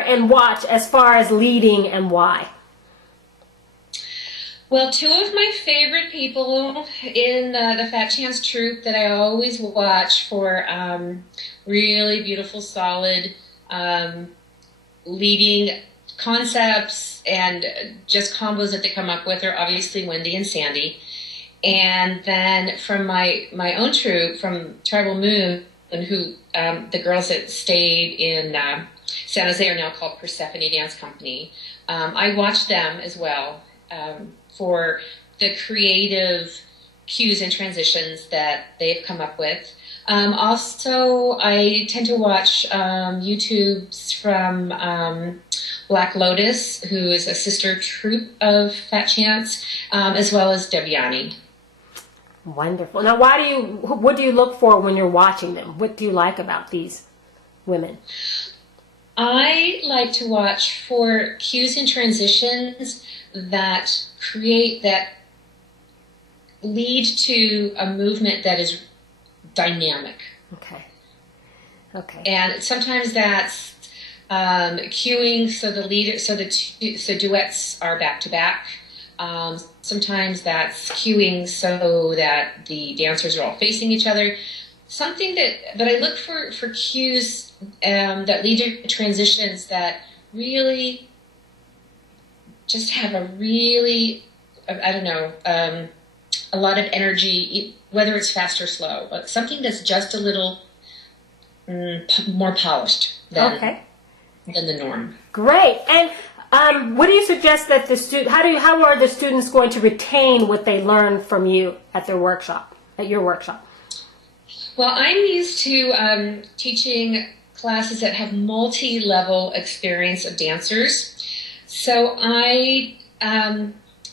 and watch as far as leading, and why? Well, two of my favorite people in the Fat Chance troupe that I always watch for really beautiful, solid leading concepts and just combos that they come up with are obviously Wendy and Sandy. And then from my own troupe, from Tribal Moon, who the girls that stayed in San Jose are now called Persephone Dance Company. I watch them as well for the creative cues and transitions that they've come up with. Also, I tend to watch YouTubes from Black Lotus, who is a sister troupe of Fat Chance, as well as Devyani. Wonderful. Now, what do you look for when you're watching them? What do you like about these women? I like to watch for cues and transitions that lead to a movement that is dynamic. Okay. Okay. And sometimes that's cueing so duets are back to back. Sometimes that's cueing so that the dancers are all facing each other. Something that I look for cues that lead to transitions that really just have a lot of energy, whether it's fast or slow, but something that's just a little more polished than the norm. Great. And what do you suggest that how are the students going to retain what they learned from you at your workshop? Well, I'm used to teaching classes that have multi-level experience of dancers. So I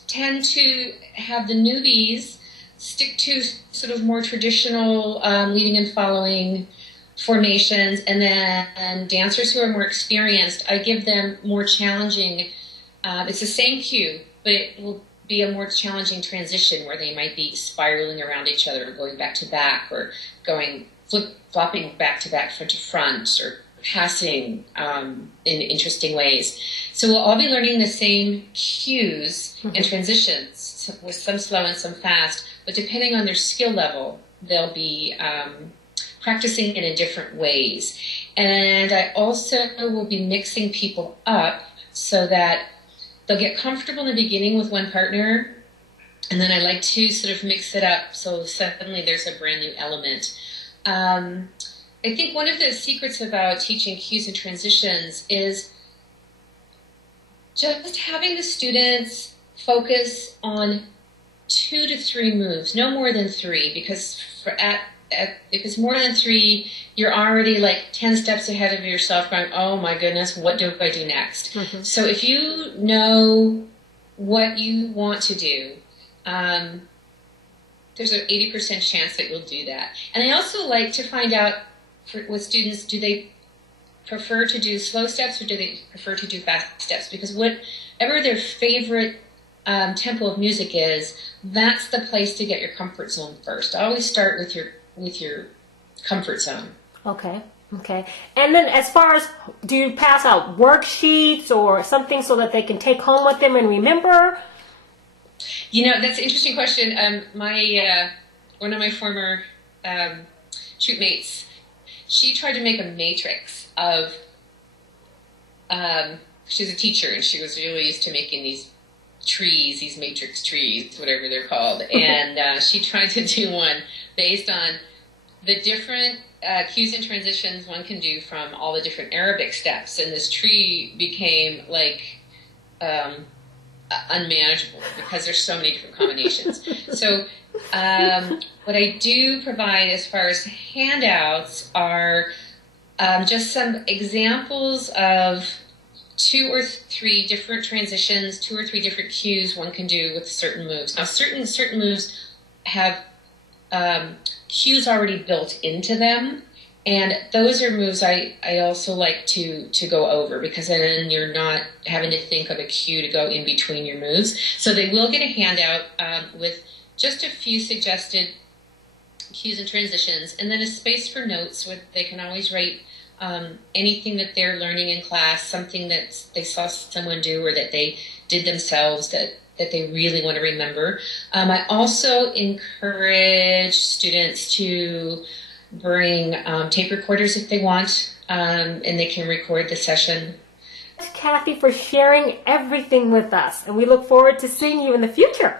tend to have the newbies stick to sort of more traditional leading and following formations, and then dancers who are more experienced, I give them more challenging, it's the same cue, but it will be a more challenging transition where they might be spiraling around each other, going back to back, or going flopping back to back, front to front, or passing in interesting ways. So we'll all be learning the same cues and transitions, with some slow and some fast, but depending on their skill level, they'll be practicing it in different ways. And I also will be mixing people up so that they'll get comfortable in the beginning with one partner, and then I like to sort of mix it up so suddenly there's a brand new element. I think one of the secrets about teaching cues and transitions is just having the students focus on 2 to 3 moves, no more than 3, because if it's more than 3, you're already like 10 steps ahead of yourself going, oh my goodness, what do I do next? So if you know what you want to do, there's an 80% chance that you'll do that. And I also like to find out with students, do they prefer to do slow steps or do they prefer to do fast steps? Because whatever their favorite tempo of music is, that's the place to get your comfort zone first. I always start with your comfort zone. Okay. And then as far as, do you pass out worksheets or something so that they can take home with them and remember? You know, that's an interesting question. One of my former troupe mates, she tried to make a matrix of, she's a teacher and she was really used to making these trees, these matrix trees, whatever they're called. And she tried to do one based on the different cues and transitions one can do from all the different Arabic steps. And this tree became like unmanageable because there's so many different combinations. So what I do provide as far as handouts are just some examples of 2 or 3 different transitions, 2 or 3 different cues one can do with certain moves. Now, certain moves have cues already built into them, and those are moves I also like to go over, because then you're not having to think of a cue to go in between your moves. So they will get a handout with just a few suggested cues and transitions, and then a space for notes where they can always write anything that they're learning in class, something that they saw someone do or that they did themselves that they really want to remember. I also encourage students to bring tape recorders if they want, and they can record the session. Thanks, Kathy, for sharing everything with us, and we look forward to seeing you in the future.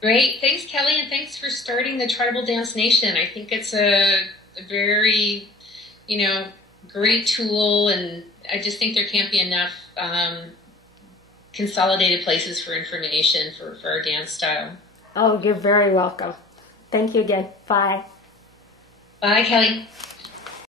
Great. Thanks, Kelly, and thanks for starting the Tribal Dance Nation. I think it's a very, great tool, and I just think there can't be enough consolidated places for information for our dance style. Oh, you're very welcome. Thank you again. Bye. Bye, Kelly.